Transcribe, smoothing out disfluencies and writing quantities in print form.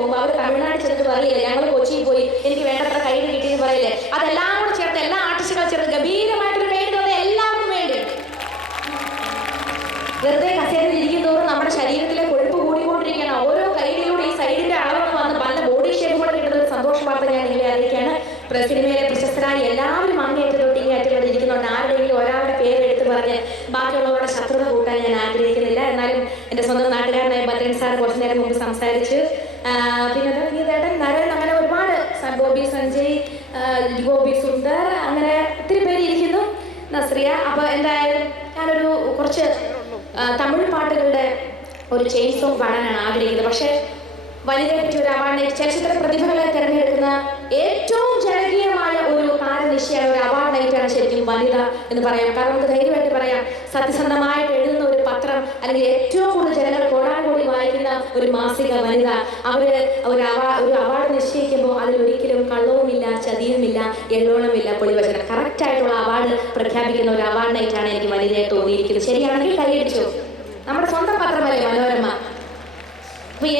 പോകുമ്പോൾ അവർ തമിഴ്നാട് ചെന്നിട്ട് പറയില്ലേ ഞങ്ങൾ കൊച്ചിയിൽ പോയി എനിക്ക് വേണ്ടത്ര കൈഡ് കിട്ടിയെന്ന് പറയില്ലേ, അതെല്ലാം കൂടെ ചേർത്ത് എല്ലാ ആർട്ടിസ്റ്റുകൾ ചേർത്ത് ഗംഭീരമായിട്ടൊരു കൈഡ് തന്നെ എല്ലാവർക്കും വേണ്ടി. വെറുതെ കസേരയിൽ ഇരിക്കും തോറും നമ്മുടെ ശരീരത്തിലെ കൊഴുപ്പ് കൂടിക്കൊണ്ടിരിക്കുകയാണ്. ഓരോ കൈഡിലൂടെ ഈ സൈഡിന്റെ അളവൊക്കെ വന്ന് പല ബോഡി ഷേപ്പ് കൂടെ കിട്ടുന്ന ഒരു സന്തോഷ വാർത്ത ഞാൻ നിങ്ങളെ അറിയിക്കുകയാണ്. സിനിമയിലെ പ്രശസ്തരായ എല്ലാവരും അങ്ങേറ്റത്തോട്ട് ഇങ്ങേറ്റത്തോട്ട് ഇരിക്കുന്നുണ്ട്. ആരുടെയെങ്കിലും ഒരാളുടെ പേര് എടുത്ത് പറഞ്ഞ് ബാക്കിയുള്ളവരുടെ ശത്രുത കൂട്ടാൻ ഞാൻ ആഗ്രഹിക്കുന്നില്ല. എന്നാലും എൻ്റെ സ്വന്തം നാട്ടുകാരനായ ഭദ്രൻ സാർ കുറച്ചു നേരം മുമ്പ് സംസാരിച്ചു. പിന്നെ വിനീതേട്ടൻ, നരൻ, അങ്ങനെ ഒരുപാട് ബോബി സഞ്ജയ്, ഗോപി സുന്ദർ, അങ്ങനെ ഒത്തിരി പേര് ഇരിക്കുന്നു, നസ്രിയ. അപ്പോൾ എന്തായാലും ഞാനൊരു കുറച്ച് തമിഴ് പാട്ടുകളുടെ ഒരു ചെയിൻ സോങ് പാടാനാണ് ആഗ്രഹിക്കുന്നത്. പക്ഷേ വനിതയെ പറ്റി ഒരു അവാർഡ്, ചലച്ചിത്ര പ്രതിഭകളെ തിരഞ്ഞെടുക്കുന്ന ഏറ്റവും ജനകീയമായ ഒരു താരനിശയാണ്, ഒരു അവാർഡ് നൈറ്റാണ് ശരിക്കും വനിത എന്ന് പറയാം. കാരണം നമുക്ക് ധൈര്യമായിട്ട് പറയാം, സത്യസന്ധമായിട്ട് എഴുതുന്ന ഒരു പത്രം അല്ലെങ്കിൽ ഏറ്റവും കൂടുതൽ ജനങ്ങൾ കോടാനുകൂടി വായിക്കുന്ന ഒരു മാസിക വനിത, അവർ ഒരു അവാർഡ് നിശ്ചയിക്കുമ്പോൾ അതിലൊരിക്കലും കള്ളവുമില്ല, ചതിയുമില്ല, എള്ളോണമില്ല, പൊളിവചനം. കറക്റ്റായിട്ടുള്ള അവാർഡ് പ്രഖ്യാപിക്കുന്ന ഒരു അവാർഡ് നൈറ്റാണ് എനിക്ക് വനിതയെ തോന്നിയിരിക്കുന്നത്. ശരിയാണെങ്കിൽ കൈയടിച്ചു. നമ്മുടെ സ്വന്തം പത്രമല്ലേ മനോരമ. അപ്പോൾ